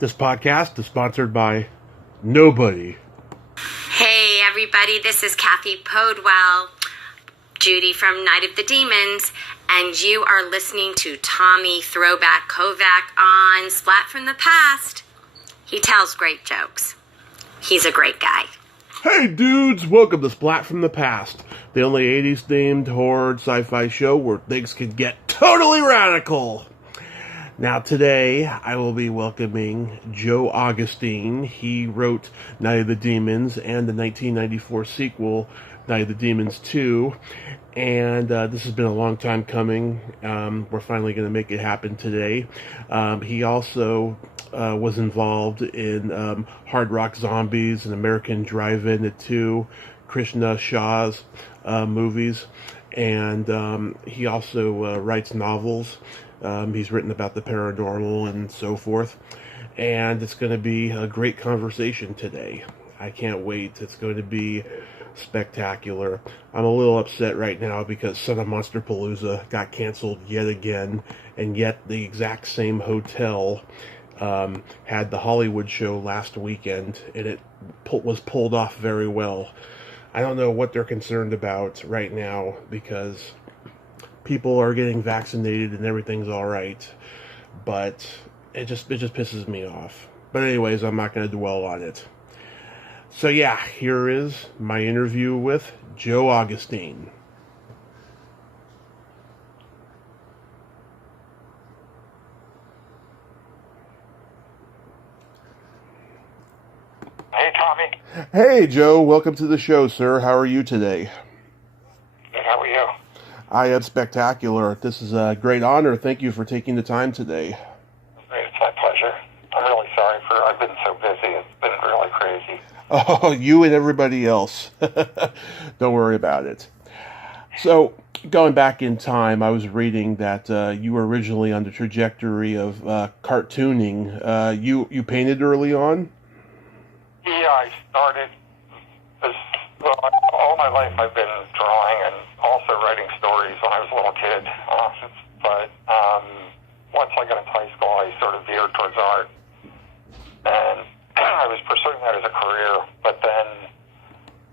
This podcast is sponsored by nobody. Hey everybody, this is Kathy Podwell, Judy from Night of the Demons, and you are listening to Tommy Throwback Kovac on Splat from the Past. He tells great jokes. He's a great guy. Hey dudes, welcome to Splat from the Past, the only 80s themed horror sci-fi show where things can get totally radical. Now today, I will be welcoming Joe Augustyn. He wrote Night of the Demons and the 1994 sequel, Night of the Demons 2. And this has been a long time coming. We're finally going to make it happen today. He also was involved in Hard Rock Zombies and American Drive-In, the two Krishna Shah's movies. And he also writes novels. He's written about the paranormal and so forth. And it's going to be a great conversation today. I can't wait. It's going to be spectacular. I'm a little upset right now because Son of Monsterpalooza got canceled yet again. And yet the exact same hotel had the Hollywood show last weekend. And it was pulled off very well. I don't know what they're concerned about right now because people are getting vaccinated and everything's all right, but it just pisses me off. But anyways, I'm not going to dwell on it. So yeah, here is my interview with Joe Augustyn. Hey, Tommy. Hey, Joe. Welcome to the show, sir. How are you today? Good, how are you? I am spectacular. This is a great honor. Thank you for taking the time today. It's my pleasure. I'm really sorry I've been so busy. It's been really crazy. Oh, you and everybody else. Don't worry about it. So, going back in time, I was reading that you were originally on the trajectory of cartooning. You painted early on? Yeah, I started all my life I've been drawing and also writing stories when I was a little kid. But once I got into high school, I sort of veered towards art. And I was pursuing that as a career, but then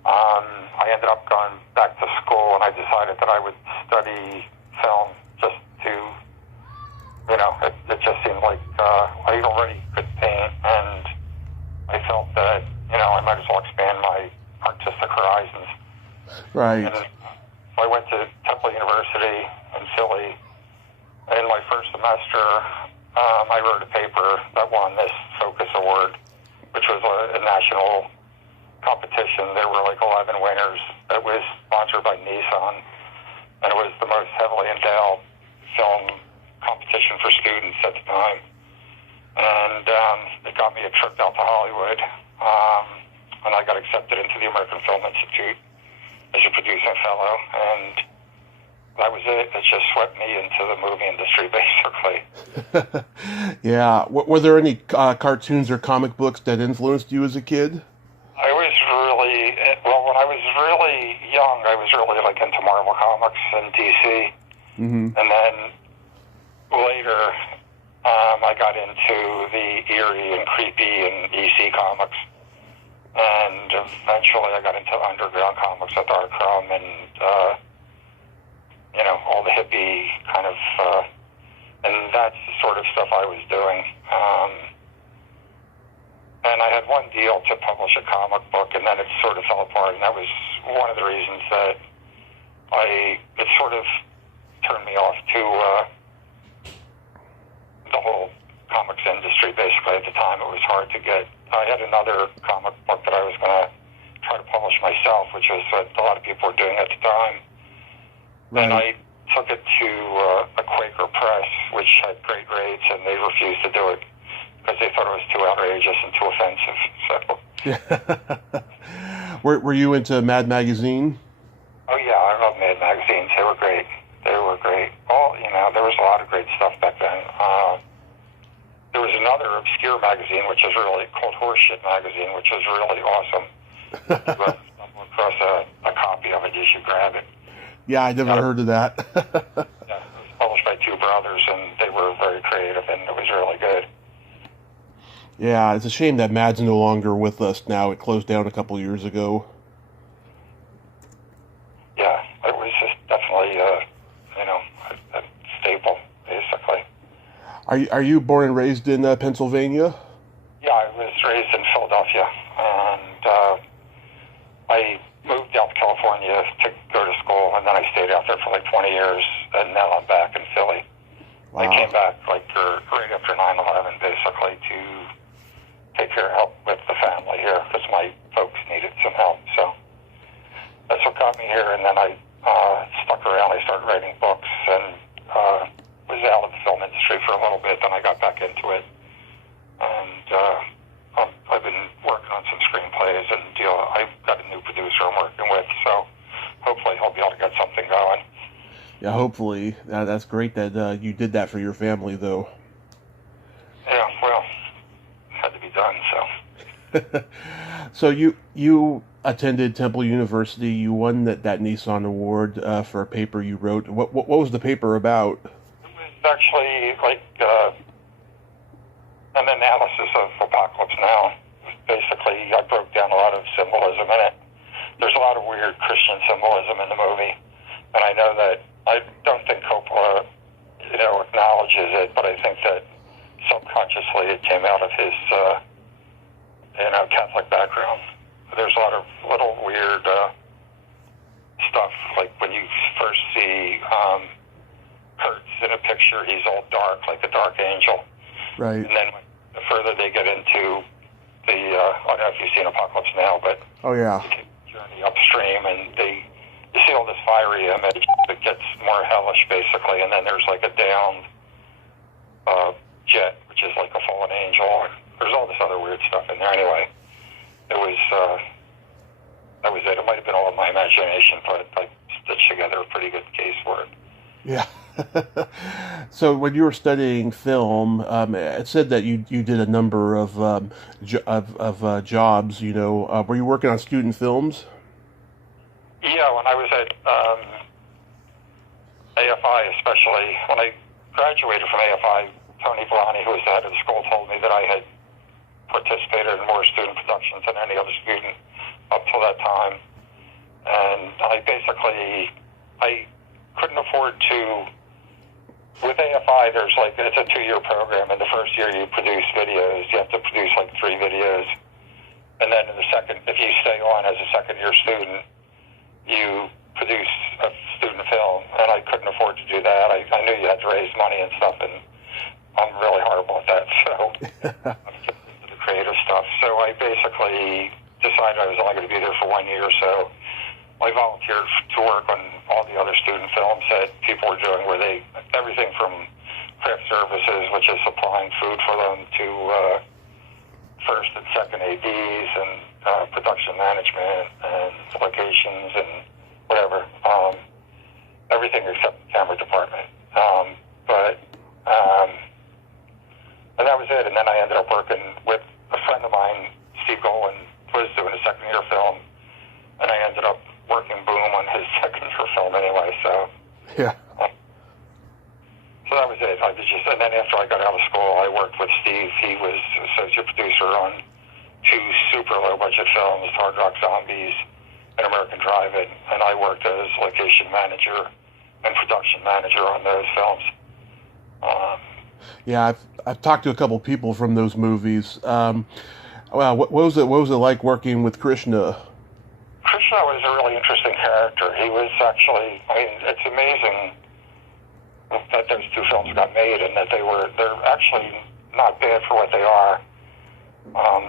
I ended up going back to school and I decided that I would study film just to, it just seemed like I already could paint, and I felt that, I might as well expand my artistic horizons. Right. And so I went to Temple University in Philly. In my first semester, I wrote a paper that won this Focus Award, which was a national competition. There were like 11 winners. It was sponsored by Nissan, and it was the most heavily endowed film competition for students at the time. And it got me a trip out to Hollywood, and I got accepted into the American Film Institute as a producing fellow, and that was it. It just swept me into the movie industry, basically. Yeah. Were there any cartoons or comic books that influenced you as a kid? I was when I was really young, I was really like into Marvel Comics and DC. Mm-hmm. And then later, I got into the eerie and creepy and EC comics. And eventually I got into underground comics at Darkroom and, all the hippie kind of, and that's the sort of stuff I was doing. And I had one deal to publish a comic book, and then it sort of fell apart, and that was one of the reasons that it sort of turned me off to the whole comics industry. Basically, at the time, it was hard to get. I had another comic book that I was going to try to publish myself, which was what a lot of people were doing at the time. Right. And I took it to a Quaker press, which had great grades, and they refused to do it because they thought it was too outrageous and too offensive. So, were you into Mad Magazine? Oh yeah, I love Mad magazines. They were great. There was a lot of great stuff back then. There was another obscure magazine, which is really called Horseshit Magazine, which was really awesome. If you stumble across a copy of it, you should grab it. Yeah, I never heard of that. Yeah, it was published by two brothers, and they were very creative, and it was really good. Yeah, it's a shame that Mad's no longer with us now. It closed down a couple years ago. Yeah, it was just definitely, a staple, basically. Are you born and raised in Pennsylvania? Yeah, I was raised in Philadelphia, and I moved out to California to go to school, and then I stayed out there for like 20 years, and now I'm back in Philly. Wow. I came back right after 9/11, basically, to take care of help with the family here, because my folks needed some help. So that's what got me here, and then I stuck around. I started writing books, and was out of the film industry for a little bit, then I got back into it. And I've been working on some screenplays, and I've got a new producer I'm working with, so hopefully he'll be able to get something going. Yeah, hopefully. That's great that you did that for your family, though. Yeah, well, had to be done, so. So you attended Temple University. You won that Nissan Award for a paper you wrote. What was the paper about? It was actually like an analysis of Apocalypse Now. Basically, I broke down a lot of symbolism in it. There's a lot of weird Christian symbolism in the movie, and I know that I don't think Coppola, acknowledges it, but I think that subconsciously it came out of his, Catholic background. There's a lot of little weird stuff, like when you first see Kurtz in a picture, he's all dark, like a dark angel. Right. And then the further they get into the, I don't know if you've seen Apocalypse Now, but oh yeah, you take the journey upstream, and you see all this fiery image that gets more hellish, basically, and then there's like a downed jet, which is like a fallen angel. There's all this other weird stuff in there. Anyway, that was it. It might have been all in my imagination, but I stitched together a pretty good case for it. yeah. So when you were studying film, it said that you did a number of jobs. Were you working on student films? Yeah, when I was at AFI, especially when I graduated from AFI, Tony Villani, who was the head of the school, told me that I had participated in more student productions than any other student up till that time, and I couldn't afford to. With AFI, it's a 2-year program. In the first year, you produce videos. You have to produce like 3 videos, and then in the second, if you stay on as a second-year student, you produce a student film. And I couldn't afford to do that. I knew you had to raise money and stuff, and I'm really horrible at that. So I'm getting into the creative stuff. So I basically decided I was only going to be there for 1 year. So I volunteered to work on all the other student films that people were doing, where everything from craft services, which is supplying food for them, to first and second ADs and production management and locations and whatever, everything except the camera department. And that was it. And then I ended up working with a friend of mine, Steve Golan, was doing a second-year film, and I ended up working boom on his second-year film anyway. So Yeah. So that was it. And then after I got out of school, I worked with Steve. He was associate producer on 2 super low-budget films, Hard Rock Zombies and American Drive-In, and I worked as location manager and production manager on those films. Yeah, I've talked to a couple people from those movies. What was it like working with Krishna? Krishna was a really interesting character. He was actually, it's amazing that those 2 films got made, and that they're actually not bad for what they are.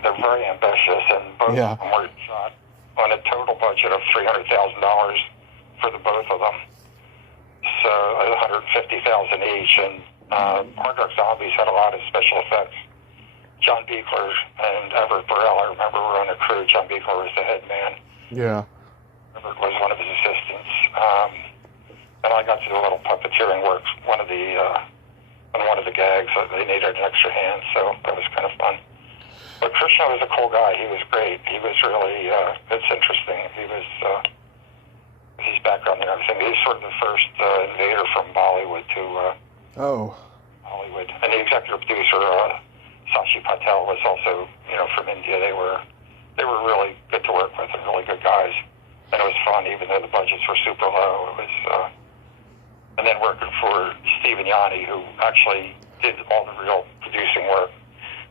They're very ambitious, and both of them were shot on a total budget of $300,000 for the both of them. So $150,000 each, and Hard Rock Zombies had a lot of special effects. John Buechler and Everett Burrell, I remember, were on the crew. John Buechler was the head man. Yeah. Everett was one of his assistants. And I got to do a little puppeteering work. On one of the gags, they needed an extra hand, so that was kind of fun. But Krishna was a cool guy. He was great. He was really, it's interesting. He was, his background and everything. He's sort of the first invader from Bollywood to Hollywood. And the executive producer, Sashi Patel was also, from India. They were really good to work with and really good guys. And it was fun, even though the budgets were super low. It was, and then working for Steve and Yanni, who actually did all the real producing work,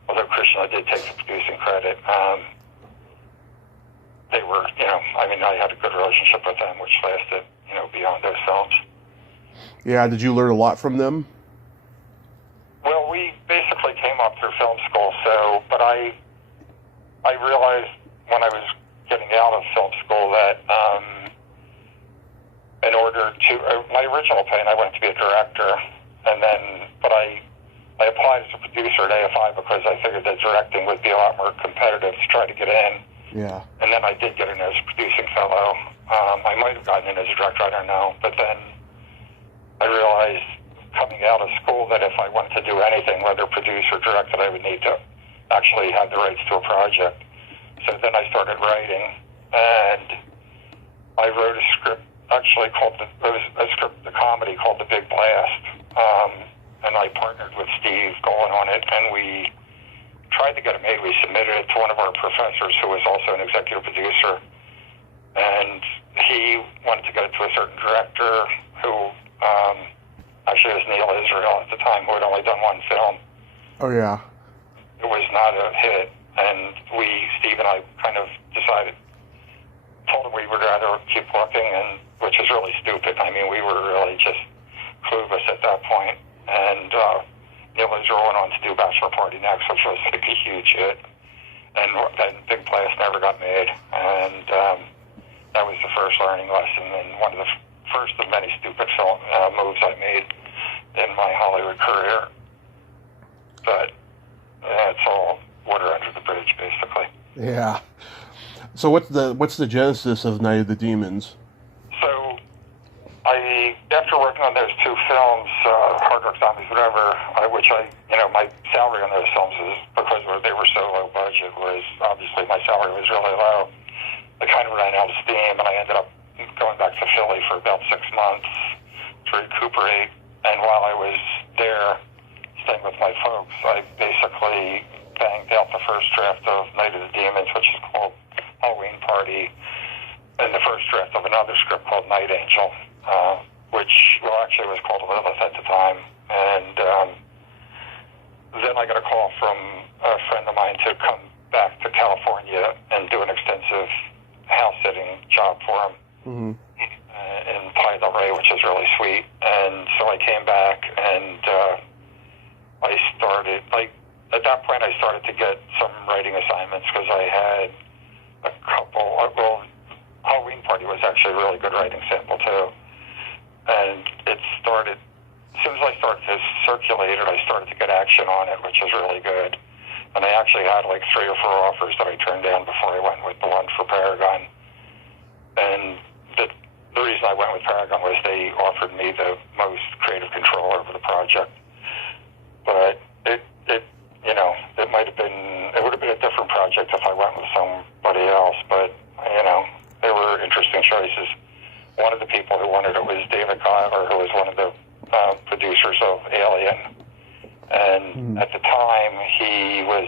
although Krishna did take the producing credit. They were, I had a good relationship with them, which lasted, beyond those films. Yeah, did you learn a lot from them? Well, we basically came up through film school, but I realized when I was getting out of film school that in order to, my original plan, I wanted to be a director, but I applied as a producer at AFI because I figured that directing would be a lot more competitive to try to get in. Yeah. And then I did get in as a producing fellow. I might have gotten in as a director, I don't know. But then I realized coming out of school that if I wanted to do anything, whether produce or direct, that I would need to actually have the rights to a project. So then I started writing, and I wrote a script actually a comedy called The Big Blast. And I partnered with Steve Golan on it, and we tried to get it made. We submitted it to one of our professors who was also an executive producer, and he wanted to get it to a certain director who actually was Neil Israel at the time, who had only done one film. Oh, yeah. It was not a hit, and Steve and I kind of told him we would rather keep looking, which is really stupid. We were really just clueless at that point. And Neil Israel went on to do Bachelor Party Next, which was like a huge hit. And then Big Blast never got made. And that was the first learning lesson, and one of the first of many stupid film moves I made in my Hollywood career. But it's all water under the bridge, basically. Yeah. So what's the genesis of Night of the Demons? So after working on those two films, Hard Rock Zombies, whatever, my salary on those films is, because they were so low budget, was obviously my salary was really low. I kind of ran out of steam, and I ended up going back to Philly for about 6 months to recuperate. And while I was there, staying with my folks, I basically banged out the first draft of Night of the Demons, which is called Halloween Party, and the first draft of another script called Night Angel, which actually was called Lilith at the time. And then I got a call from a friend of mine to come back to California and do an extensive house-sitting job for him. Mm-hmm. In Playa del Rey, which is really sweet. And so I came back, and I started, at that point I started to get some writing assignments, because I had a couple, Halloween Party was actually a really good writing sample too. And it started, as soon as I started to circulate it, I started to get action on it, which is really good. And I actually had 3 or 4 offers that I turned down before I went with the one for Paragon. And the reason I went with Paragon was they offered me the most creative control over the project. But it would have been a different project if I went with somebody else. But, they were interesting choices. One of the people who wanted it was David Giler, who was one of the producers of Alien. And at the time, he was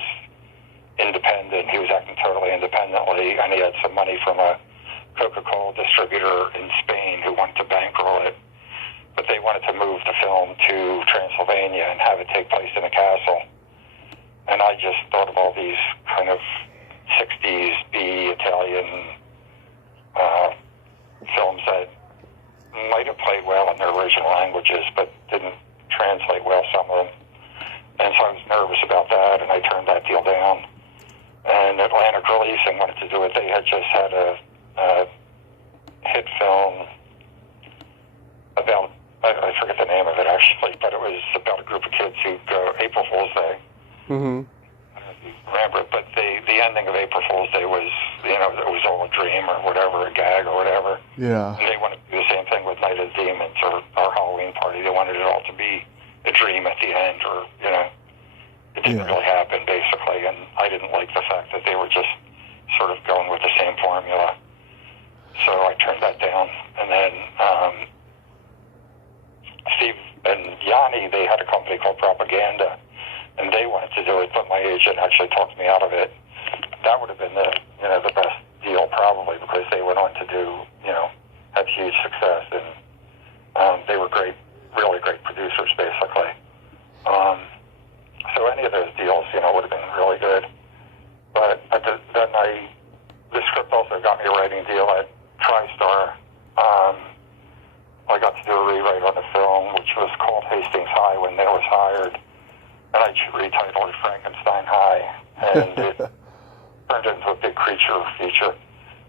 independent. He was acting totally independently, and he had some money from a Coca-Cola distributor in Spain who wanted to bankroll it. But they wanted to move the film to Transylvania and have it take place in a castle. And I just thought of all these kind of 60s B Italian films that might have played well in their original languages, but didn't translate well, some of them. And so I was nervous about that, and I turned that deal down. And Atlantic Releasing wanted to do it. They had just had a hit film about, I forget the name of it actually, but it was about a group of kids who go April Fool's Day. Mm-hmm. I don't know if you remember it, but the ending of April Fool's Day was, it was all a dream or whatever, a gag or whatever. Yeah. And they wanted to do the same thing with Night of the Demons or Halloween Party. They wanted it all to be a dream at the end, or, it didn't really happen, basically. And I didn't like the fact that they were just sort of going with the same formula. So I turned that down. And then Steve and Yanni, they had a company called Propaganda, and they wanted to do it, but my agent actually talked me out of it. That would have been the best deal probably, because they went on to do, have huge success, and they were great, really great producers, basically. So any of those deals, would have been really good. But the script also got me a writing deal at TriStar. I got to do a rewrite on the film, which was called Hastings High when they was hired, and I retitled it Frankenstein High, and it turned into a big creature feature.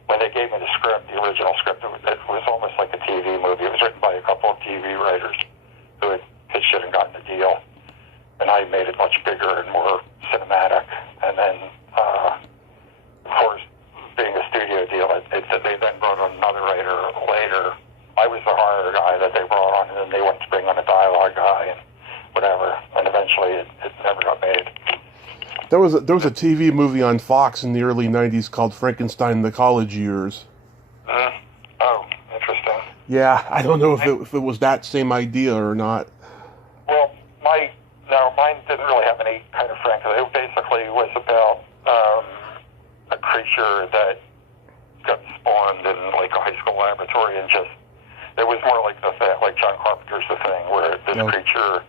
When they gave me the script, the original script, it was almost like a TV movie. It was written by a couple of TV writers who had pitched it and gotten a deal, and I made it much bigger and more cinematic. And then, of course, being a studio deal, they then brought on another writer later. I was the horror guy that they brought on, and then they wanted to bring on a dialogue guy and whatever, and eventually it never got made. There was a TV movie on Fox in the early 90s called Frankenstein the College Years. Oh, interesting. Yeah, I don't know if it was that same idea or not. Well, mine didn't really have any kind of Frankenstein. It basically was about a creature that got spawned in like a high school laboratory, and it was more like like John Carpenter's The Thing, where this creature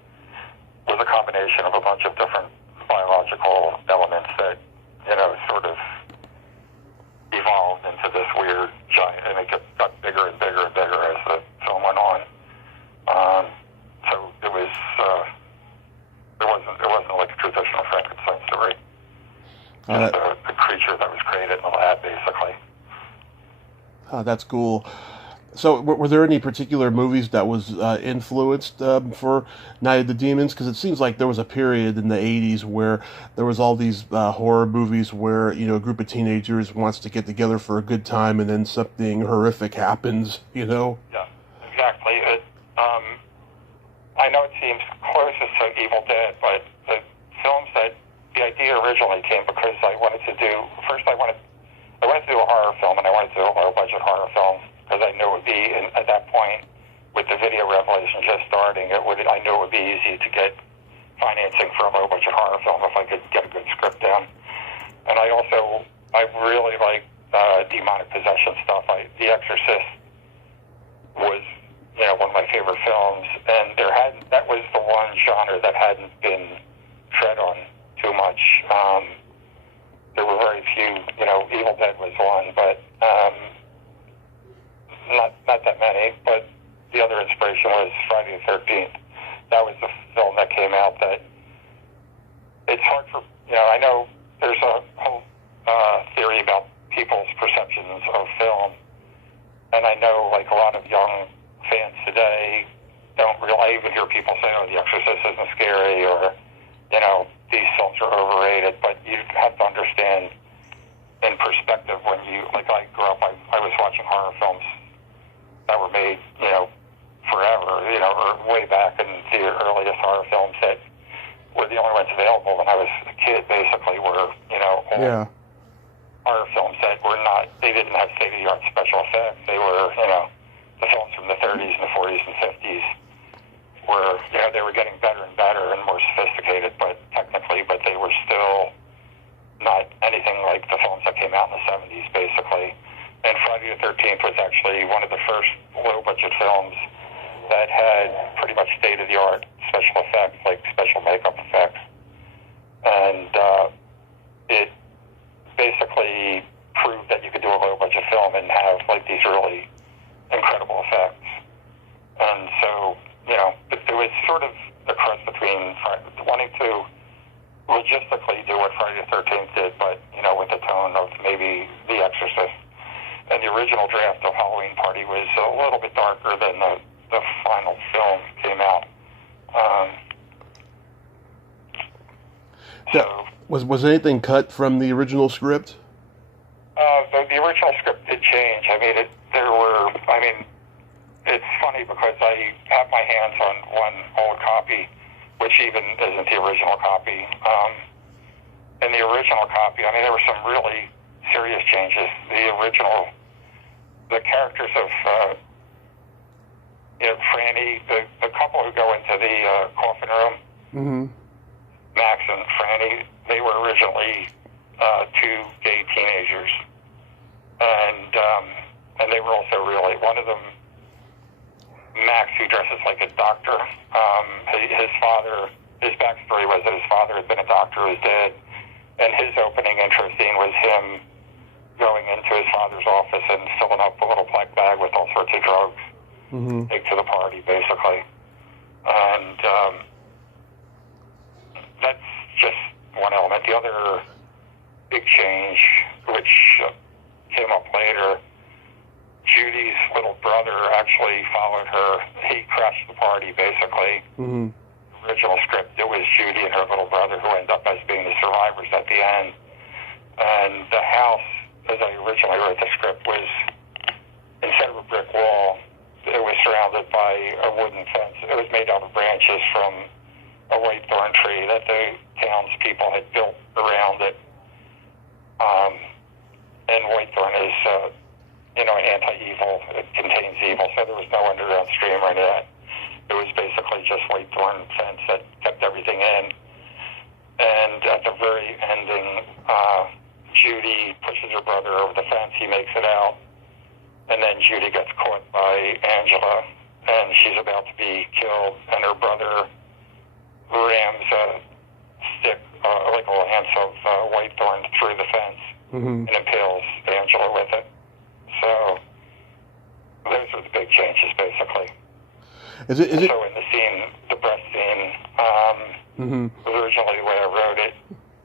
was a combination of a bunch of different biological elements that, sort of evolved into this weird giant, and it got bigger and bigger and bigger as the film went on. So it wasn't like a traditional Frankenstein story. Just a creature that was created in the lab, basically. Oh, that's cool. So, were there any particular movies that was influenced for Night of the Demons? Because it seems like there was a period in the 80s where there was all these horror movies where, a group of teenagers wants to get together for a good time and then something horrific happens, Yeah, exactly. I know it seems closest to Evil Dead, but the idea originally came because I wanted to do a horror film, and I wanted to do a low-budget horror film, because I knew it would be, at that point, with the video revelation just starting, I knew it would be easy to get financing for a low-budget horror film if I could get a good script down. And I really like demonic possession stuff. The Exorcist was, one of my favorite films, and that was the one genre that hadn't been tread on too much. There were very few, Evil Dead was one, but not that many. But the other inspiration was Friday the 13th. That was the film that came out that it's hard for, I know there's a whole theory about people's perceptions of film, and I know like a lot of young fans today don't really, I even hear people say, The Exorcist isn't scary, or, these films are overrated, but you have to understand in perspective when I grew up, I was watching horror films that were made, forever, or way back in the earliest horror films that were the only ones available when I was a kid, basically, were, old horror films that they didn't have state-of-the-art special effects. They were, the films from the 30s and the 40s and 50s were, they were getting better and better and more sophisticated, but they were still not anything like the films that came out in the 70s, basically. And Friday the 13th was actually one of the first low-budget films that had pretty much state-of-the-art special effects, like special makeup effects. And it basically proved that you could do a low-budget film and have, like, these really incredible effects. And so, it was sort of a cross between wanting to logistically do what Friday the 13th did, but, with the tone of maybe The Exorcist. And the original draft of Halloween Party was a little bit darker than the final film came out. Was anything cut from the original script? The original script did change. It's funny because I have my hands on one old copy, which even isn't the original copy. In the original copy, there were some really serious changes. The characters of Franny, the couple who go into the coffin room, Max and Franny, they were originally two gay teenagers, and they were also really, one of them, Max, who dresses like a doctor, his backstory was that his father had been a doctor who was dead, and his opening intro scene was him going into his father's office and filling up a little black bag with all sorts of drugs, take to the party, basically. And that's just one element. The other big change, which came up later, Judy's little brother actually followed her. He crashed the party, basically. The original script, it was Judy and her little brother who ended up as being the survivors at the end. And the house, as I originally wrote the script, was, instead of a brick wall, it was surrounded by a wooden fence. It was made out of branches from a white thorn tree that the townspeople had built around it. And white thorn is, an anti-evil. It contains evil, so there was no underground stream or any of that. It was basically just white thorn fence that kept everything in. And at the very ending, Judy pushes her brother over the fence. He makes it out. And then Judy gets caught by Angela, and she's about to be killed, and her brother rams a stick, like a lance of white thorn through the fence, and impales Angela with it. So those are the big changes, basically. Is it? So in the scene, the breast scene, originally the way I wrote it,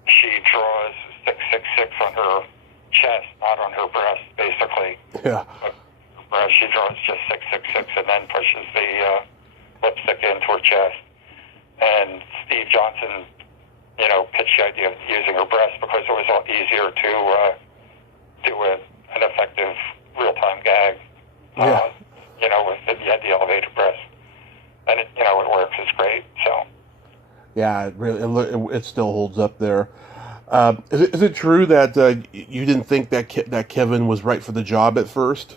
she draws 666 on her chest, not on her breast, basically. Yeah. Breast, she draws just 666 and then pushes the lipstick into her chest. And Steve Johnson, pitched the idea of using her breast because it was a lot easier to do an effective real-time gag. Yeah. With you had the elevated breast. And it works. It's great. So. Yeah, it still holds up there. Is it true that you didn't think that Kevin was right for the job at first?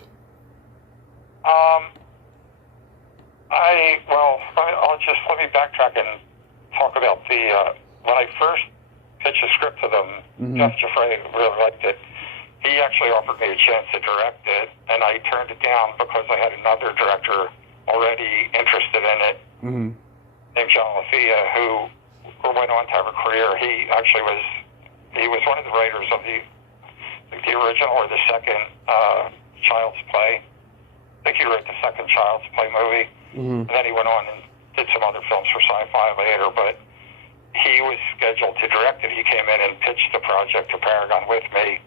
Let me backtrack and talk about when I first pitched the script to them, Jeff Giuffre really liked it. He actually offered me a chance to direct it, and I turned it down because I had another director already interested in it, named John LaFia, who went on to have a career. He was one of the writers of the original or the second Child's Play. I think he wrote the second Child's Play movie, and then he went on and did some other films for Sci-Fi later, but he was scheduled to direct it. He came in and pitched the project to Paragon with me,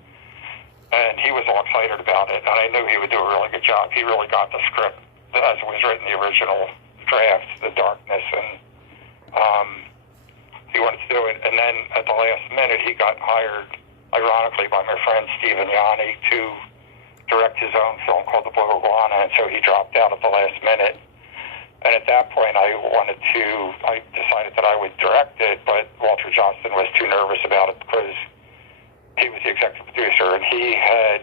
and he was all excited about it, and I knew he would do a really good job. He really got the script as it was written, the original draft, the darkness, and he wanted to do it. And then at the last minute, he got hired, ironically, by my friend Stephen Yanni to direct his own film called The Blue Iguana, and so he dropped out at the last minute. And at that point, I decided that I would direct it, but Walter Johnston was too nervous about it because he was the executive producer, and he had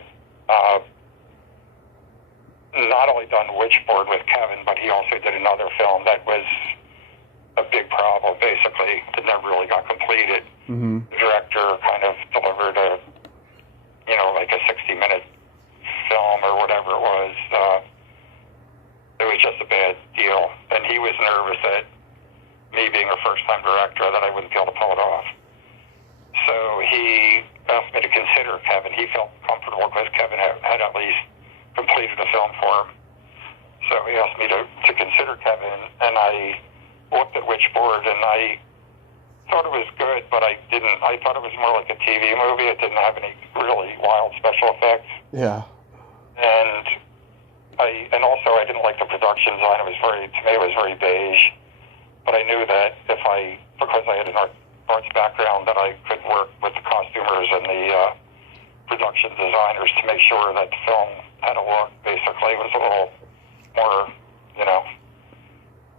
not only done Witchboard with Kevin, but he also did another film that was a big problem, basically. It never really got completed. The director kind of delivered like a 60-minute film or whatever it was. It was just a bad deal, and he was nervous that me being a first-time director, that I wouldn't be able to pull it off. So he asked me to consider Kevin. He felt comfortable because Kevin had at least completed a film for him. So he asked me to consider Kevin, and I looked at Witchboard, and I thought it was good, but I thought it was more like a TV movie. It didn't have any really wild special effects. Yeah. And also I didn't like the production design. To me it was very beige. But I knew that because I had an arts background, that I could work with the costumers and the production designers to make sure that the film had a look, basically. It was a little more,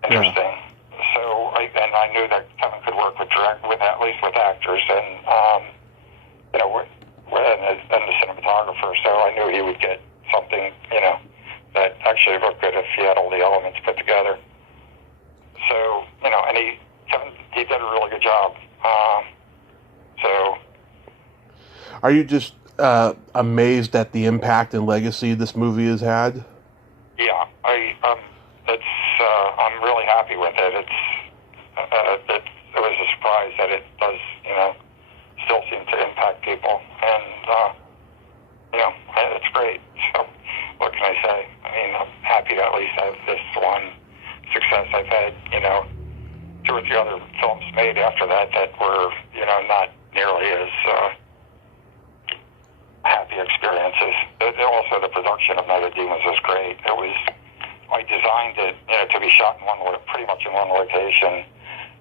interesting. Yeah. So I knew that Kevin could work at least with actors and the cinematographer. So I knew he would get something, that actually looked good if he had all the elements put together. So, and Kevin did a really good job. So, Are you just amazed at the impact and legacy this movie has had? yeah, I'm really happy with it. It was a surprise that it does, still seem to impact people, and it's great. So, what can I say? I mean, I'm happy to at least have this one success. I've had, 2 or 3 other films made after that were, not nearly as happy experiences. Also, the production of Night of Demons was great. I designed it, to be shot in pretty much in one location,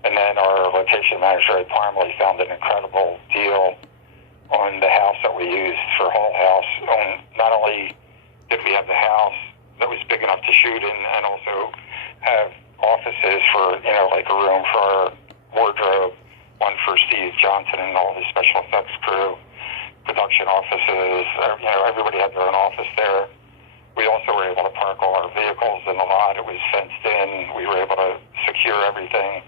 and then our location manager at Parmley found an incredible deal on the house that we used for Hall House. Not only did we have the house that was big enough to shoot in, and also have offices for, like a room for our wardrobe, one for Steve Johnson and all his special effects crew, production offices, everybody had their own office there. We also were able to park all our vehicles in the lot. It was fenced in. We were able to secure everything,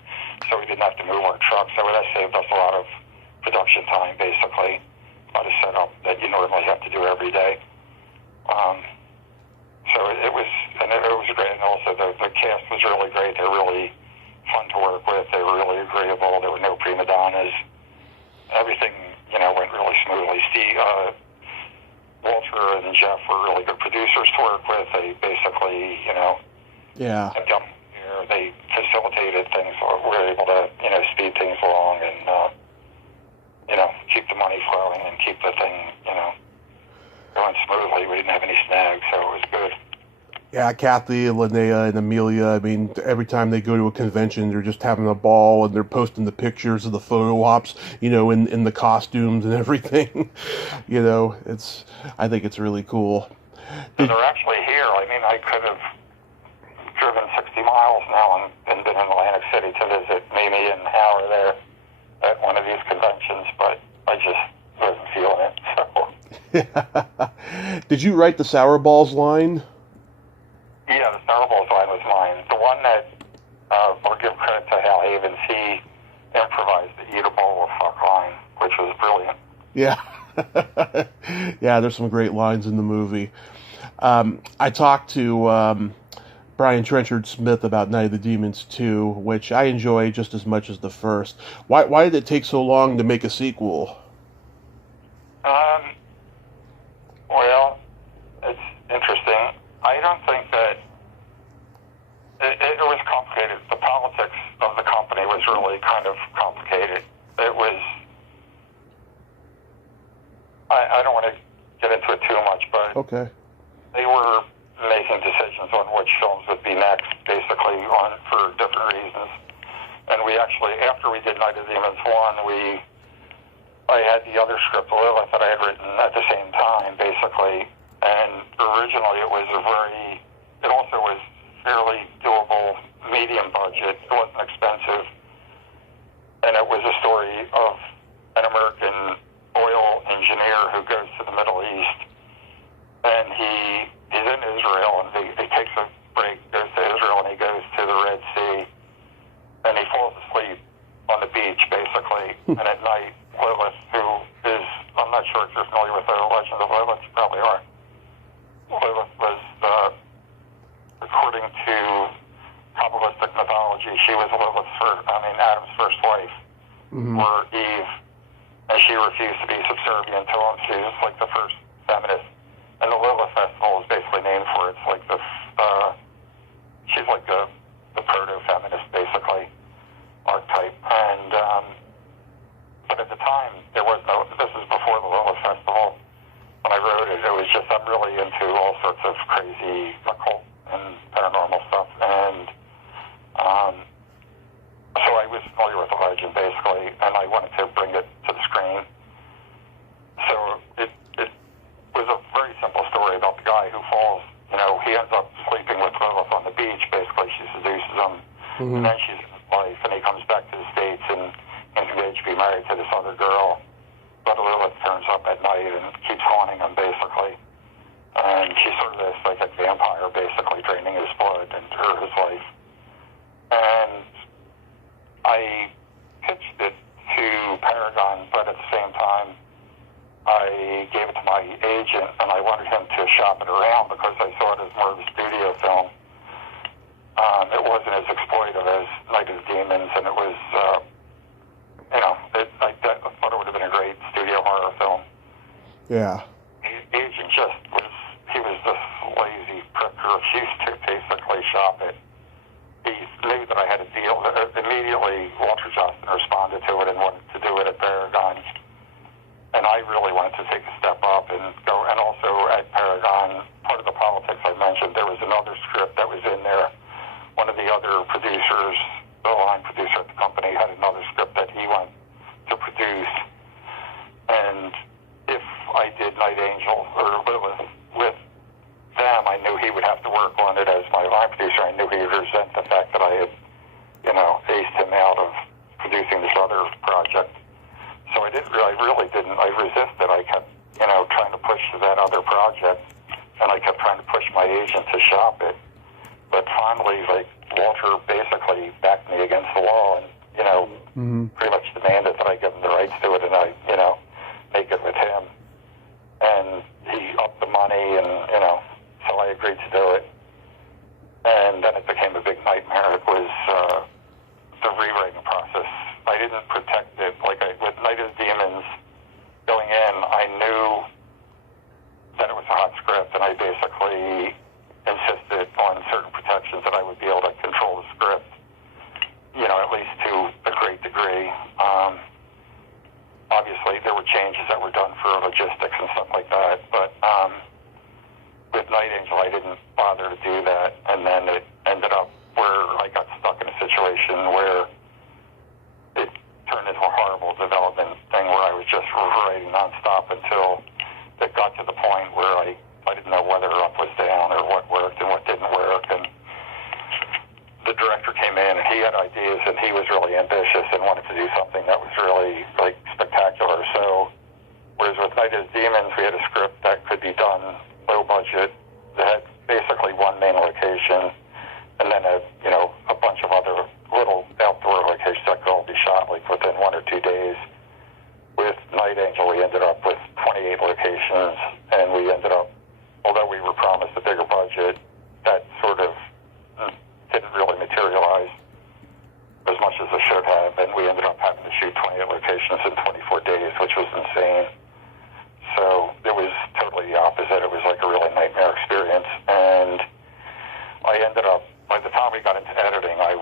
so we didn't have to move our trucks. So that saved us a lot of production time, basically. A lot of setup that you normally have to do every day. So it was great, and also the cast was really great. They were really fun to work with. They were really agreeable. There were no prima donnas. Everything, went really smoothly. Steve, Walter and Jeff were really good producers to work with. They basically, Yeah. had come here. They facilitated things. We were able to, speed things along and, keep the money flowing and keep the thing, going smoothly. We didn't have any snags, so it was good. Yeah, Kathy, Linnea, and Amelia, I mean, every time they go to a convention, they're just having a ball, and they're posting the pictures of the photo ops, in the costumes and everything. I think it's really cool. So they're actually here. I mean, I could have driven 60 miles now and been in Atlantic City to visit Mimi and Howard there at one of these conventions, but I just wasn't feeling it, so. Did you write the Sour Balls line? Yeah, the Sour Balls line was mine. The one that, I'll give credit to Hal Havens, he improvised the Eat a Bowl of Fuck line, which was brilliant. Yeah. Yeah, there's some great lines in the movie. I talked to Brian Trenchard Smith about Night of the Demons 2, which I enjoy just as much as the first. Why did it take so long to make a sequel? Well, it's interesting. I don't think that it was complicated. The politics of the company was really kind of complicated. It was, I don't want to get into it too much, but Okay. they were making decisions on which films would be next, basically, for different reasons. And we actually, after we did Night of the Demons 1, I had the other script, Lilith, that I had written at the same time, basically. And originally it also was fairly doable, medium budget. It wasn't expensive. And it was a story of an American oil engineer who goes to the Middle East. And he's in Israel, and he takes a break, goes to Israel, and he goes to the Red Sea. And he falls asleep on the beach, basically. And at night, Lilith, who is, I'm not sure if you're familiar with the legend of Lilith, you probably are. Lilith was, according to Kabbalistic mythology, she was Adam's first wife, or Eve, and she refused to be subservient to him. She was like the first feminist. And the Lilith Festival is basically named for it. It's like she's like the proto-feminist, basically, archetype. And, but at the time, this is before the Lilith Festival. When I wrote it, it was just, I'm really into all sorts of crazy occult and paranormal stuff. And so I was familiar with the legend, basically, and I wanted to bring it to the screen. So it was a very simple story about the guy who falls. He ends up sleeping with Lilith on the beach. Basically, she seduces him, and then she's in his life, and he comes back to the States and is engaged to be married to this other girl. But Lilith turns up at night and keeps haunting him, basically. And she's sort of this psychic vampire, basically, draining his blood and his life. And I pitched it to Paragon, but at the same time, I gave it to my agent, and I wanted him to shop it around because I saw it as more of a studio film. It wasn't as exploitive as Night of the Demons, and it was, I thought it would have been a great studio horror film. Yeah. The agent he was this lazy prick who refused to basically shop it. He knew that I had a deal. Immediately, Walter Johnston responded to it and wanted to do it at Paragon. And I really wanted to take a step up and go. And also at Paragon, part of the politics I mentioned, there was another script that was in there. One of the other producers, the line producer at the company, had another script that he wanted to produce. And if I did Night Angel, or with them, I knew he would have to work on it as my line producer. I knew he would resent the fact that I had, aced him out of producing this other project. So I really didn't. I resisted. I kept, trying to push that other project, and I kept trying to push my agent to shop it. But finally, Walter basically backed me against the wall and, pretty much demanded that I give him the rights to it and I, make it with him. And he upped the money and, so I agreed to do it. And then it became a big nightmare. It was the rewriting process. I didn't protect it. With Night of the Demons going in, I knew that it was a hot script, and I basically insisted on certain protections that I would be able to control the script, at least to a great degree. Obviously, there were changes that were done for logistics and stuff like that, but with Night Angel, I didn't bother to do that, and then it ended up where I got stuck in a situation where it turned into a horrible development thing where I was just writing nonstop until it got to the point where I didn't know whether up was down or what worked and what didn't work. And the director came in and he had ideas and he was really ambitious and wanted to do something that was really spectacular. So whereas with Night of the Demons, we had a script that could be done low budget, that had basically one main location and then a bunch of other little outdoor locations that could all be shot within 1 or 2 days. With Night Angel, we ended up with 28 locations, and we ended up, although we were promised a bigger budget, that sort of didn't really materialize as much as it should have, and we ended up having to shoot 28 locations in 24 days, which was insane. So it was totally the opposite. It was like a really nightmare experience, and I ended up, by the time we got into editing, I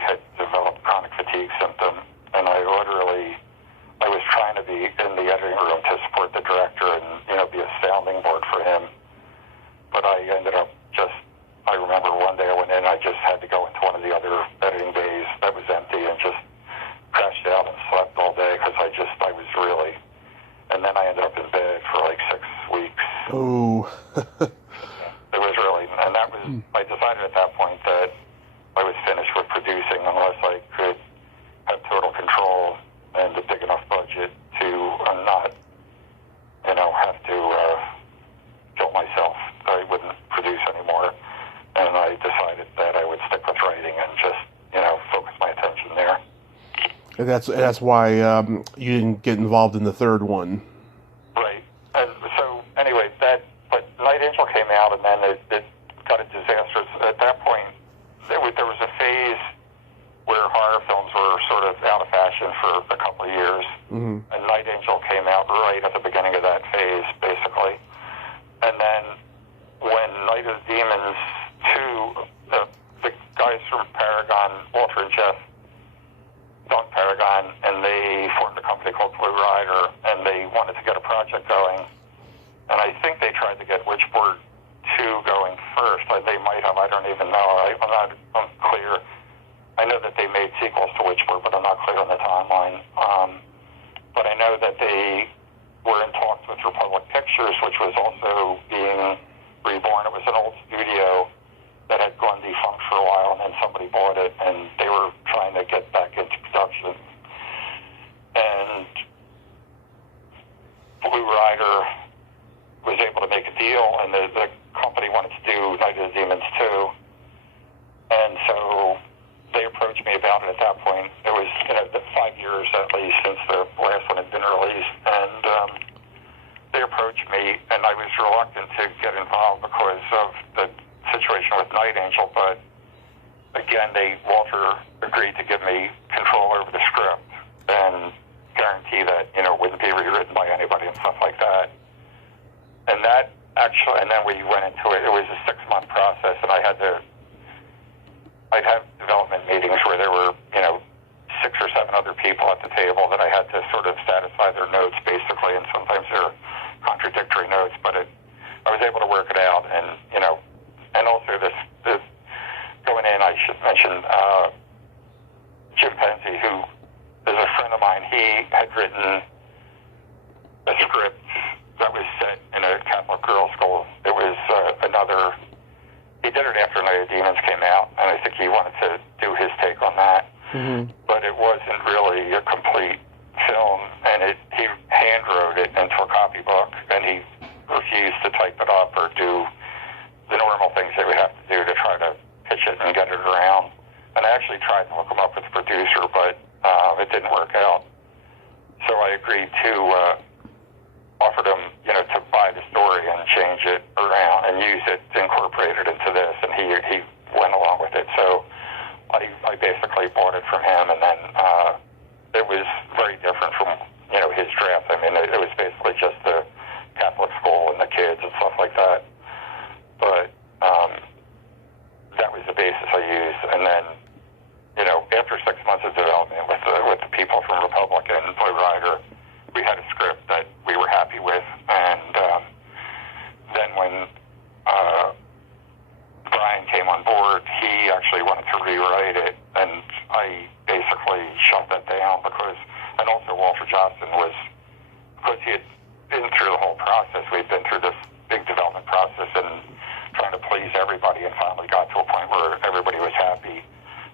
had developed chronic fatigue symptom, and I was trying to be in the editing room to support the director and, be a sounding board for him. But I ended up I remember one day I went in, I just had to go into one of the other editing bays that was empty and just crashed out and slept all day because I was really, and then I ended up in bed for 6 weeks. Oh. It was really, and that was, I decided at that point that I was finished with producing unless I could have total control and a big enough budget to not, have to kill myself. I wouldn't produce anymore. And I decided that I would stick with writing and just, focus my attention there. And that's why you didn't get involved in the third one. Right. And so, anyway, but Night Angel came out, and then it got a disaster. At that point, there was a phase where horror films were sort of out of fashion for a couple of years. Mm-hmm. And Night Angel came out right at the beginning of that phase, basically. And then when Night of the Demons 2, the guys from Paragon, Walter and Jeff, done Paragon, and they formed a company called Blue Rider, and they wanted to get a project going. And I think they tried to get Witchboard 2 going first. They might have, I don't even know. I'm clear. I know that they made sequels to Witchboard, but I'm not clear on the timeline. But I know that they were in talks with Republic Pictures, which was also being reborn. It was an old studio that had gone defunct for a while, and then somebody bought it, and they were trying to get back into production. And Blue Rider was able to make a deal, and the company wanted to do Night of the Demons 2. And so they approached approached me about it at that point. It was, the 5 years at least since the last one had been released, and they approached me, and I was reluctant to get involved because of the situation with Night Angel, but again, Walter agreed to give me control over the script and guarantee that, it wouldn't be rewritten by anybody and stuff like that. And then we went into it. It was a 6-month process, and I'd have development meetings where there were, 6 or 7 other people at the table that I had to sort of satisfy their notes, basically, and sometimes they're contradictory notes, but I was able to work it out, and, and also this going in, I should mention, Jim Penzi, who is a friend of mine. He had written a script that was set in a Catholic girls' school. It was he did it after Night of the Demons came out, and I think he wanted to do his take on that. Mm-hmm. But it wasn't really a complete film, and he hand-wrote it into a copybook, and he refused to type it up or do the normal things that we have to do to try to pitch it and get it around. And I actually tried to hook him up with the producer, but it didn't work out. So I agreed to offered him, to buy the story and change it around and use it to incorporate it into this, and he went along with it. So I basically bought it from him, and then it was very different from his draft. I mean, it was basically just the Catholic school and the kids and stuff like that. But that was the basis I used, and then after 6 months of development with the people from Republic and Blue Rider, we had a script that we were happy with, and then when Brian came on board, he actually wanted to rewrite it, and I basically shut that down and also Walter Johnson because he had been through the whole process. We'd been through this big development process and trying to please everybody, and finally got to a point where everybody was happy.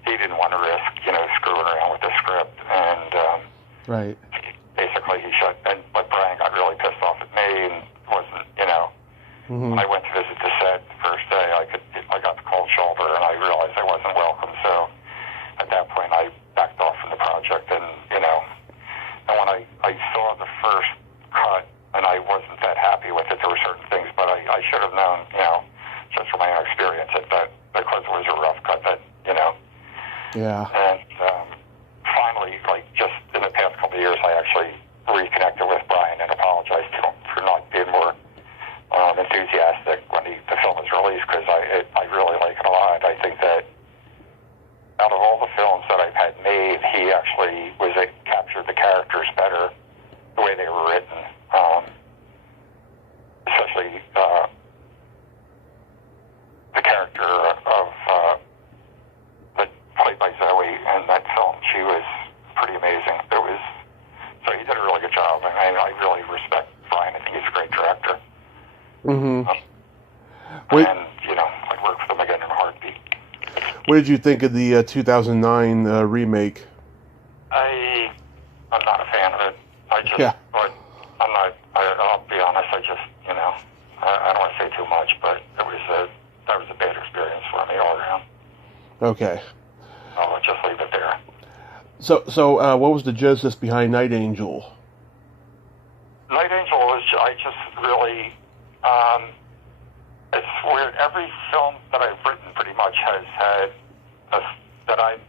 He didn't want to risk, screwing around with the script, and right. Basically he but Brian got really pissed off at me and wasn't, Mm-hmm. When I went to visit the set the first day, I got the cold shoulder, and I realized I wasn't welcome, so at that point I backed off from the project, and and when I saw the first cut, and I wasn't that happy with it, there were certain things, but I should have known, just from my own experience, that because it was a rough cut, that, Yeah. And finally, just in the past couple of years, I actually reconnected with Brian and apologized to him for not being more enthusiastic when the film was released, because I really like it a lot. I think that out of all the films that I've had made, he actually captured the characters better, the way they were written, especially the character of played by Zoe in that film. She was pretty amazing. So he did a really good job, and I really respect Brian. I think he's a great director. Mm-hmm. And, I'd work for them again in a heartbeat. What did you think of the 2009 remake? I'm not a fan of it. But I'll be honest, I don't want to say too much, but that was a bad experience for me all around. Okay. I'll just leave it there. So what was the genesis behind Night Angel? Night Angel I just really, it's weird. Every film that I've written pretty much has had, that I've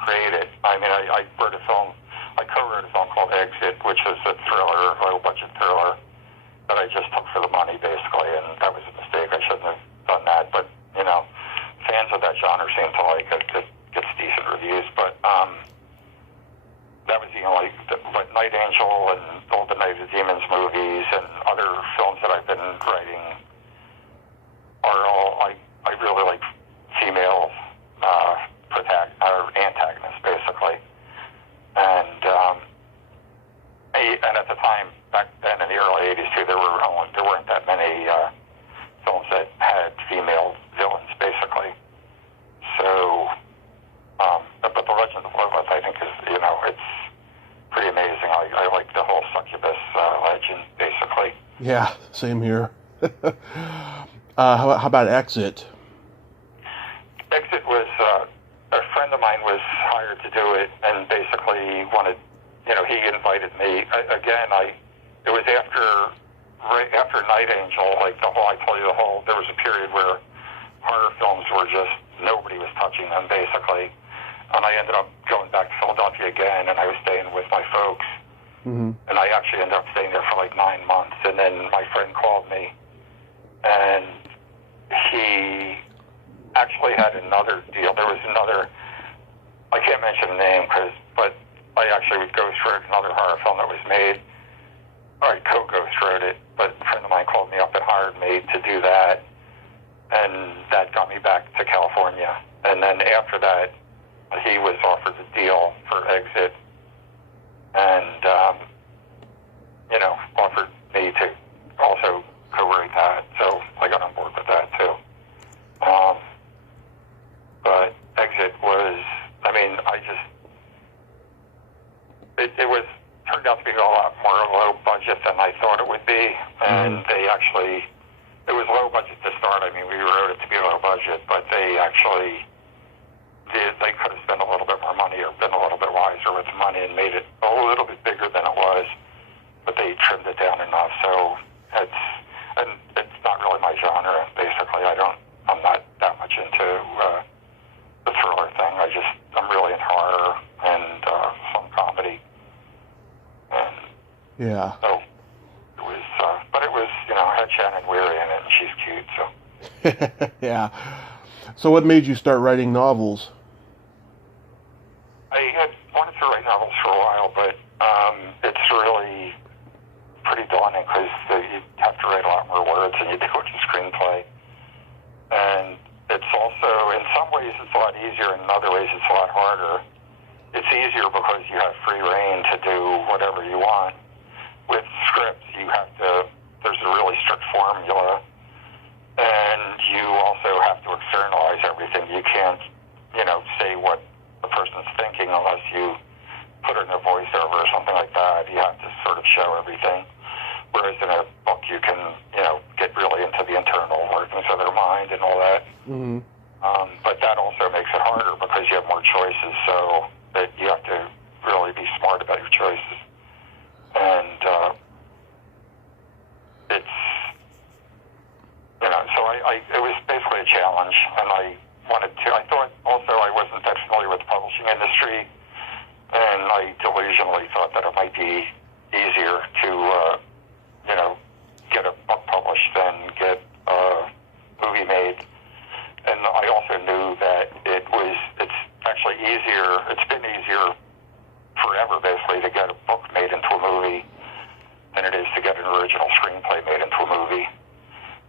created. I mean, I wrote a film, I co-wrote a film called Exit, which was a thriller, low-budget thriller, that I just took for the money, basically, and that was a mistake. I shouldn't have done that, but, fans of that genre seem to like it. It gets decent reviews, but that was the only. But Night Angel and all the Night of the Demons movies and other films that I've been writing are all. I really like female antagonists, basically, and at the time back then in the early '80s too, there weren't that many films that had female villains, basically. So, but The Legend of Lilith, I think, is, it's pretty amazing. I like the whole succubus legend, basically. Yeah, same here. How about Exit? Exit was, a friend of mine was hired to do it, and basically wanted, he invited me. It was right after Night Angel, there was a period where horror films were just, nobody was touching them, basically. And I ended up going back to Philadelphia again, and I was staying with my folks. Mm-hmm. And I actually ended up staying there for like 9 months. And then my friend called me, and he actually had another deal. There was another, I can't mention the name, but I actually ghostwrote another horror film that was made. I co-ghostwrote it, but a friend of mine called me up and hired me to do that. And that got me back to California. And then after that, he was offered the deal for Exit, and offered me to also co-write that. So I got on board with that too. But Exit was, it was turned out to be a lot more low budget than I thought it would be, and it was low budget to start. We wrote it to be low budget, but they actually they could have spent a little bit more money or been a little bit wiser with the money and made it a little bit bigger than it was, but they trimmed it down enough. So it's not really my genre, basically. I'm not that much into the thriller thing. I'm really in horror and some comedy. And yeah. So it was, but it was, I had Shannon Weary in it, and she's cute, so. Yeah. So what made you start writing novels? I had wanted to write novels for a while, but it's really pretty daunting because you have to write a lot more words than you do with a screenplay. And it's also, in some ways, it's a lot easier, and in other ways, it's a lot harder. It's easier because you have free reign to do whatever you want. With scripts, there's a really strict formula, and you also have to externalize everything. You can't, say what the person's thinking unless you put it in a voiceover or something like that. You have to sort of show everything. Whereas in a book, you can, get really into the internal workings of their mind and all that. Mm-hmm. But that also makes it harder because you have more choices, so that you have to really be smart about your choices. And it's, so it was basically a challenge, and I thought also I wasn't that familiar with the publishing industry, and I delusionally thought that it might be easier to, get a book published than get a movie made. And I also knew that it's actually easier, it's been easier forever, basically, to get a book made into a movie than it is to get an original screenplay made into a movie.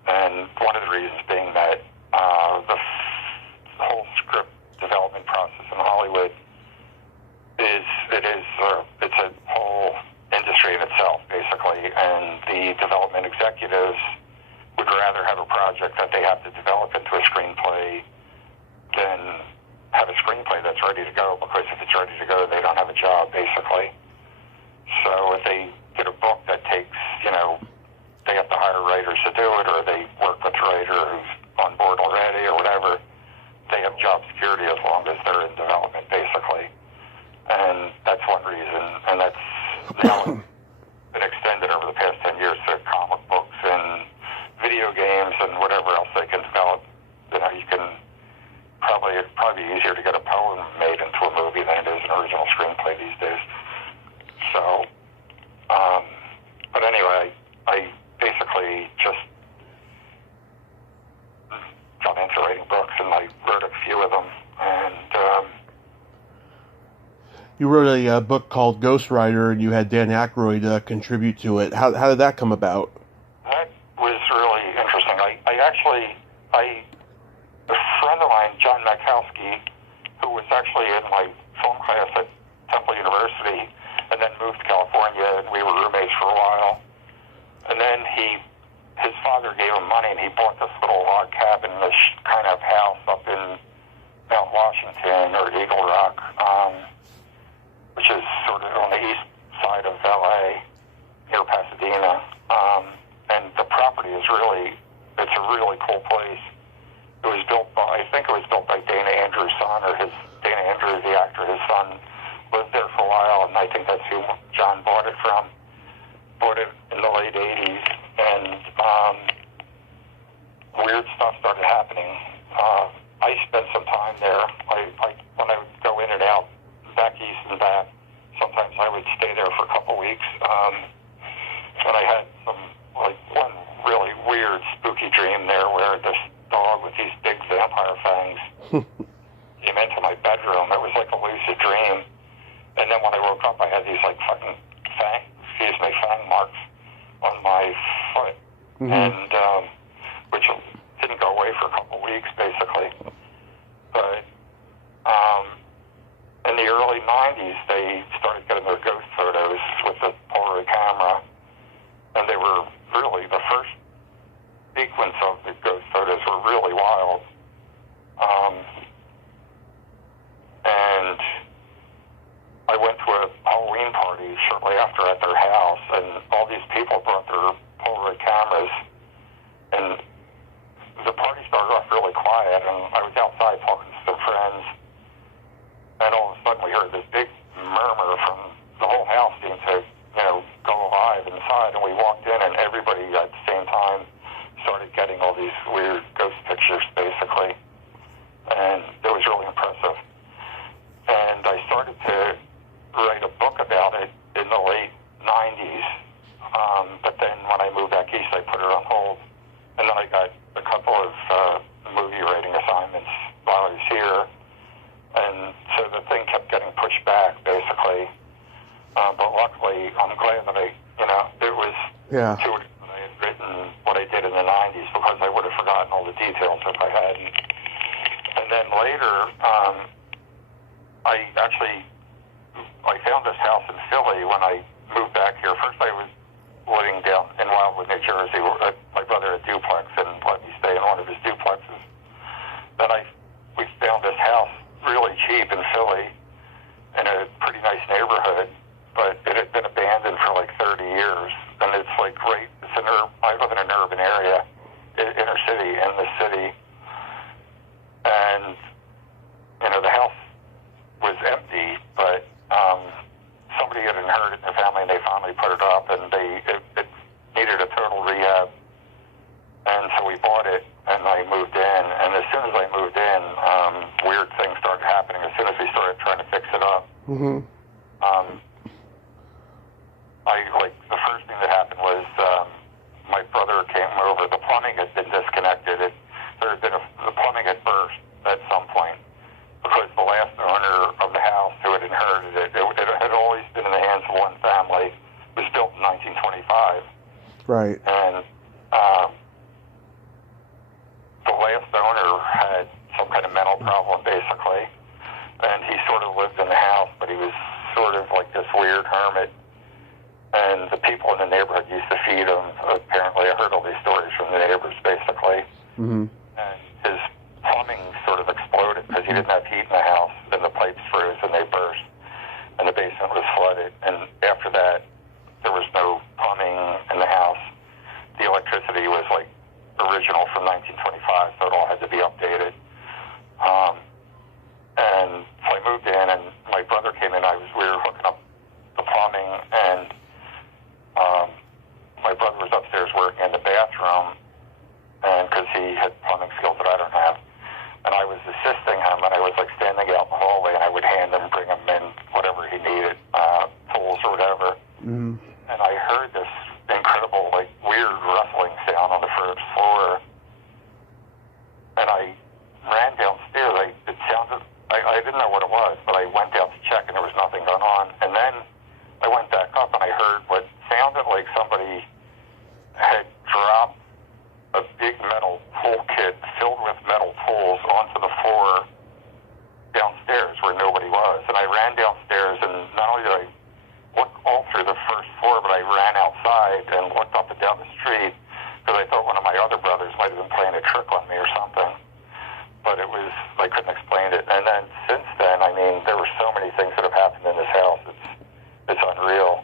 And one of the reasons being that the whole script development process in Hollywood it's a whole industry in itself, basically, and the development executives would rather have a project that they have to develop into a screenplay than have a screenplay that's ready to go, because if it's ready to go, they don't have a job, basically. So if they get a book that takes, they have to hire writers to do it, or they work with a writer who's on board already or whatever, they have job security as long as they're in development, basically. And that's one reason, and that's now been extended over the past 10 years to comic books and video games and whatever else they can develop. You can it'd probably be easier to get a poem made into a movie than it is an original screenplay these days. So, but anyway, I basically just got into writing books, and I wrote a few of them, and you wrote a book called Ghostwriter, and you had Dan Aykroyd contribute to it. How did that come about? That was really interesting. A friend of mine, John Makowski, who was actually in my film class at Temple University, and then moved to California, and we were roommates for a while. And then his father gave him money, and he bought this little log cabin, this kind of house up in Mount Washington, or Eagle Rock, which is sort of on the east side of LA, near Pasadena. And the property it's a really cool place. It was built by Dana Andrews' son, Dana Andrews, the actor. His son lived there for a while, and I think that's who John bought it from. Bought it in the late 80s, and weird stuff started happening. I spent some time there. When I would go in and out, back east and back, sometimes I would stay there for a couple weeks. And I had one really weird, spooky dream there where this dog with these big vampire fangs came into my bedroom. It was like a lucid dream. And then when I woke up, I had these fucking fang marks on my foot. And, which didn't go away for a couple weeks, basically. But, in the early 90s, they started getting their ghost photos with the Polaroid camera. And they were really, the first sequence of the ghost photos were really wild. And I went to a Halloween party shortly after at their house, and all these people brought their Polaroid cameras. And the party started off really quiet, and I was outside talking to some friends, and all of a sudden we heard this big murmur from the whole house seemed to, go alive inside, and we walked in, and everybody at the same time started getting all these weird ghost pictures, basically, and it was really impressive. And I started to write a book about it in the late 90s, but then when I moved back east, I put it on hold, and then I got a couple of movie writing assignments while I was here, and so the thing kept getting pushed back, basically. But luckily, I'm glad that it was too that I had written what I did in the 90s, because I would have forgotten all the details if I hadn't. And then later, I found this house in Philly when I moved back here. First, I was living down in Wildwood, New Jersey. My brother had a duplex and let me stay in one of his duplexes. Then we found this house really cheap in Philly in a pretty nice neighborhood, but it had been abandoned for 30 years. And it's great. I live in an urban area, inner city, in the city. And, the house was empty, but somebody had inherited their family, and they finally put it up, and it needed a total rehab. And so we bought it, and I moved in. And as soon as I moved in, weird things started happening. As soon as we started trying to fix it up, the first thing that happened was my brother came over. The plumbing had been disconnected. The plumbing had burst at some point, because the last owner of the house who had inherited it had always been in the hands of one family. It was built in 1925. Right. And the last owner had some kind of mental problem, basically. And he sort of lived in the house, but he was sort of like this weird hermit. And the people in the neighborhood used to feed him. Apparently, I heard all these stories from the neighbors, basically. And his plumbing sort of exploded because he didn't have heat in the house, and the pipes froze and they burst, and the basement was flooded. And after that, there was no plumbing in the house. The electricity was original from 1925, so it all had to be updated. And so I moved in, and my brother came in. We were hooking up the plumbing, and my brother was upstairs working in the bathroom, and because he had plumbing skills that I don't have. And I was assisting him, and I was standing out in the hallway, and I would hand him, bring him in whatever he needed, tools or whatever. And I heard this incredible, weird rustling sound on the first floor. And I ran downstairs. It sounded, I didn't know what it was, but I went down to check, and there was nothing going on. And then I went back up, and I heard what sounded like somebody had dropped a big metal tool kit filled with metal tools onto the floor downstairs where nobody was. And I ran downstairs, and not only did I look all through the first floor, but I ran outside and looked up and down the street, because I thought one of my other brothers might have been playing a trick on me or something. But I couldn't explain it. And then since then, there were so many things that have happened in this house. It's unreal.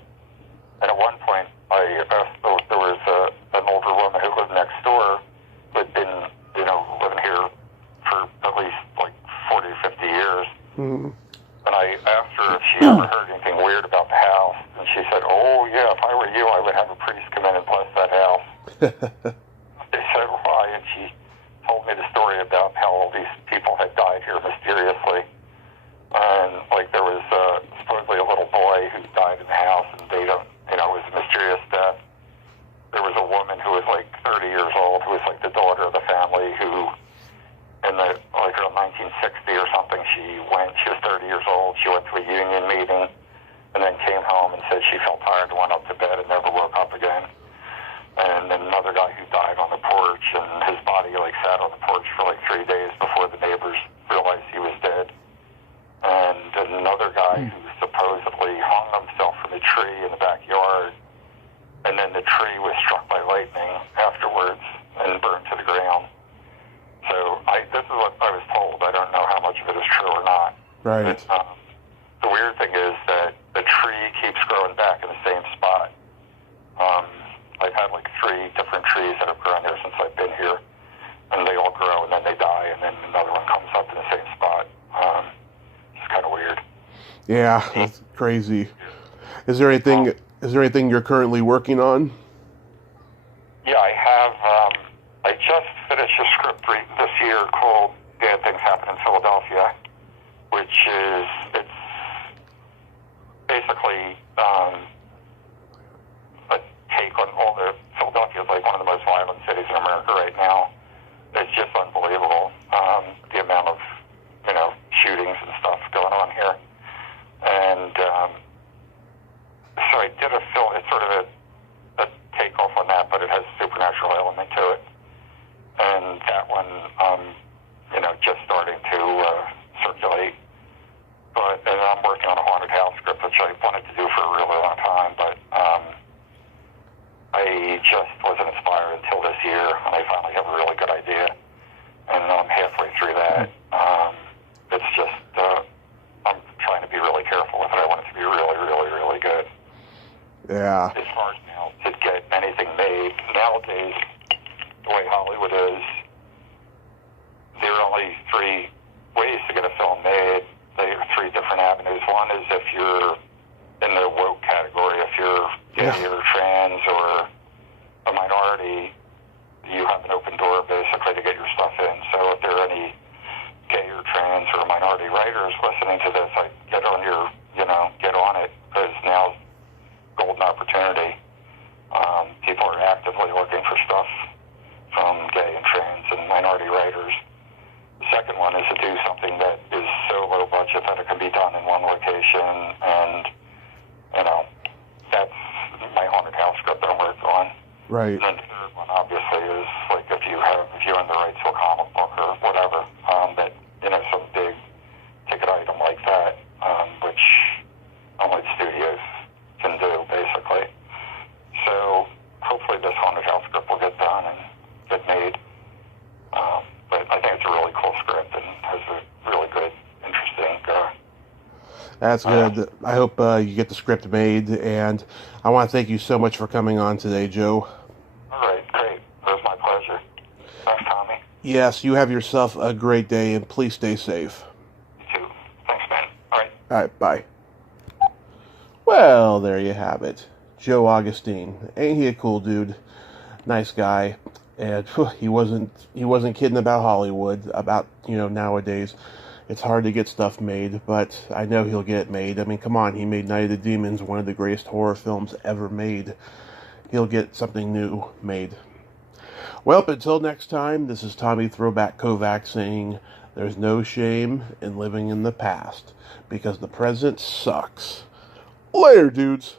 And at one point, there was an older woman who lived next door, who had been, living here for at least 40 or 50 years. And They said why, and she told me the story about how all these people had died here mysteriously. And, like, there was supposedly a little boy who died in the house, and they don't, it was a mysterious death. There was a woman who was, like, 30 years old, who was, like, the daughter of the family, who, around 1960 or something, she was 30 years old. She went to a union meeting and then came home and said she felt tired and went up to bed and never woke up again. And then another guy who died on the porch, and his body, like, sat on the porch for, like, 3 days before the neighbors realized he was dead. And another guy who supposedly hung himself from a tree in the backyard, and then the tree was struck by lightning afterwards and burned to the ground. So this is what I was told. I don't know how much of it is true or not. Right. But, the weird thing is that the tree keeps growing back in the same spot. I've had like 3 different trees that have grown there since I've been here, and they all grow and then they die, and then another one comes up in the same spot. It's kind of weird. Yeah, that's crazy. Is there anything you're currently working on? Yeah, I have. I just finished a script this year called "Bad Things Happen in Philadelphia," which is basically a take on all the. Philadelphia is like one of the most violent cities in America right now. It's just unbelievable, the amount of shootings and stuff going on here. And so I did a film. It's sort of a takeoff on that, but it has a supernatural element to it. And that one, just starting to circulate. And I'm working on a haunted house script, which I wanted to do for a really long time, but I just wasn't inspired until this year, and I finally have a really good idea. And I'm halfway through that. It's just, I'm trying to be really careful with it. I want it to be really, really, really good. Yeah. As far as now, to get anything made, nowadays, the way Hollywood is, there are only 3 ways to get a film made. There are 3 different avenues. One is if you're in the woke category, if you're gay or trans or a minority, you have an open door basically to get your stuff in. So if there are any gay or trans or minority writers listening to this, I get on get on it, because now's golden opportunity. People are actively looking for stuff from gay and trans and minority writers. The second one is to do something that is so low budget that it can be done in one location, and that's my haunted house script that I'm working on. Right. And then the third one, obviously, is like if you own the rights to a comic book or whatever, that some big ticket item like that, which only the studios can do, basically. So hopefully this haunted house script will get done and get made. But I think it's a really cool script and has a really good, interesting. That's good. I hope you get the script made, and I want to thank you so much for coming on today, Joe. All right, great. It was my pleasure. Thanks, Tommy. Yes, you have yourself a great day, and please stay safe. You too. Thanks, man. All right. All right, bye. Well, there you have it. Joe Augustyn. Ain't he a cool dude? Nice guy. And he wasn't kidding about Hollywood, about, nowadays. It's hard to get stuff made, but I know he'll get it made. I mean, come on, he made Night of the Demons, one of the greatest horror films ever made. He'll get something new made. Well, until next time, this is Tommy Throwback Kovac saying, there's no shame in living in the past, because the present sucks. Later, dudes.